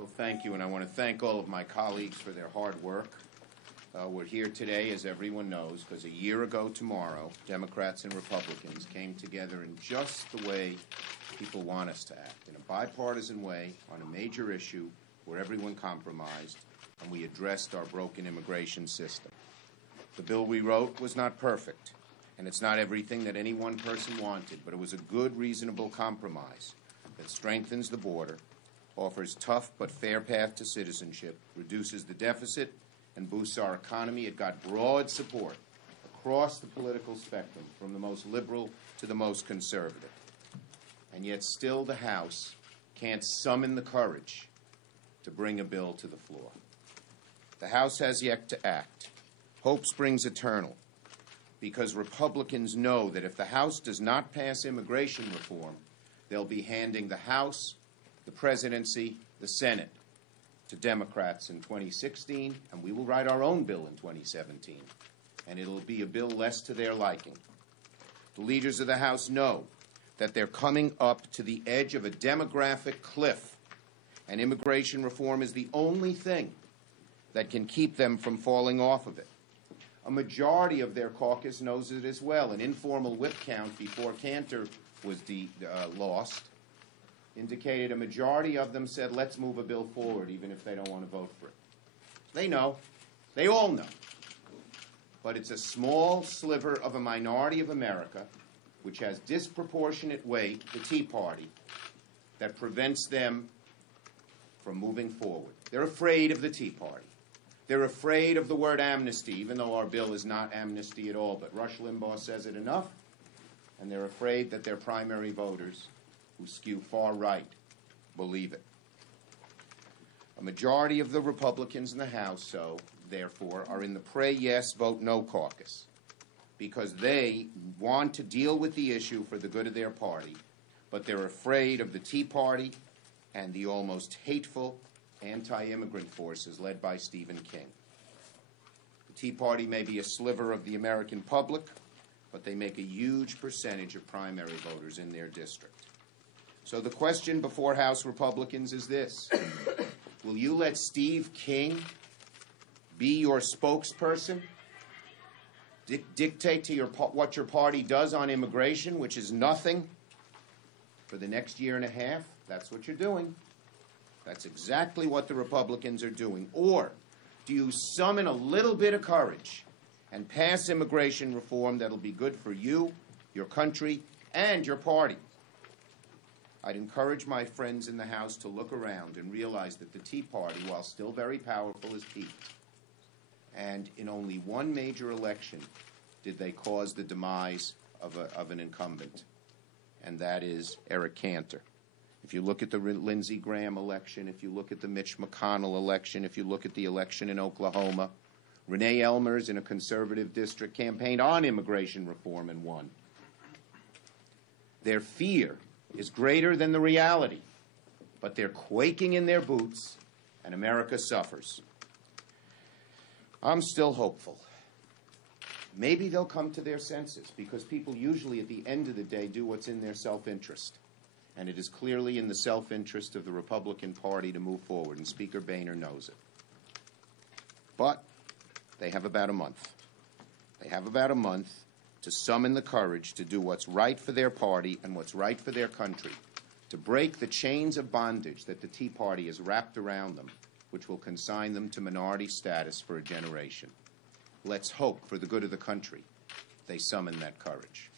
Well, thank you, and I want to thank all of my colleagues for their hard work. We're here today, as everyone knows, because a year ago tomorrow, Democrats and Republicans came together in just the way people want us to act, in a bipartisan way on a major issue where everyone compromised, and we addressed our broken immigration system. The bill we wrote was not perfect, and it's not everything that any one person wanted, but it was a good, reasonable compromise that strengthens the border, offers tough but fair path to citizenship, reduces the deficit, and boosts our economy. It got broad support across the political spectrum, from the most liberal to the most conservative. And yet still the House can't summon the courage to bring a bill to the floor. The House has yet to act. Hope springs eternal, because Republicans know that if the House does not pass immigration reform, they'll be handing the House, the presidency, the Senate to Democrats in 2016, and we will write our own bill in 2017, and it'll be a bill less to their liking. The leaders of the House know that they're coming up to the edge of a demographic cliff, and immigration reform is the only thing that can keep them from falling off of it. A majority of their caucus knows it as well. An informal whip count before Cantor was lost indicated a majority of them said, let's move a bill forward, even if they don't want to vote for it. They know. They all know. But it's a small sliver of a minority of America, which has disproportionate weight, the Tea Party, that prevents them from moving forward. They're afraid of the Tea Party. They're afraid of the word amnesty, even though our bill is not amnesty at all. But Rush Limbaugh says it enough, and they're afraid that their primary voters, who skew far right, believe it. A majority of the Republicans in the House, therefore, are in the pray yes, vote no caucus, because they want to deal with the issue for the good of their party, but they're afraid of the Tea Party and the almost hateful anti-immigrant forces led by Stephen King. The Tea Party may be a sliver of the American public, but they make a huge percentage of primary voters in their district. So the question before House Republicans is this: will you let Steve King be your spokesperson, dictate to what your party does on immigration, which is nothing, for the next year and a half? That's what you're doing. That's exactly what the Republicans are doing. Or do you summon a little bit of courage and pass immigration reform that'll be good for you, your country, and your party? I'd encourage my friends in the House to look around and realize that the Tea Party, while still very powerful, is peaked. And in only one major election did they cause the demise of an incumbent, and that is Eric Cantor. If you look at the Lindsey Graham election, if you look at the Mitch McConnell election, if you look at the election in Oklahoma, Renee Elmers in a conservative district campaigned on immigration reform and won. Their fear is greater than the reality, but they're quaking in their boots, and America suffers. I'm still hopeful. Maybe they'll come to their senses, because people usually at the end of the day do what's in their self-interest. And it is clearly in the self-interest of the Republican Party to move forward, and Speaker Boehner knows it. But they have about a month. They have about a month to summon the courage to do what's right for their party and what's right for their country, to break the chains of bondage that the Tea Party has wrapped around them, which will consign them to minority status for a generation. Let's hope, for the good of the country, they summon that courage.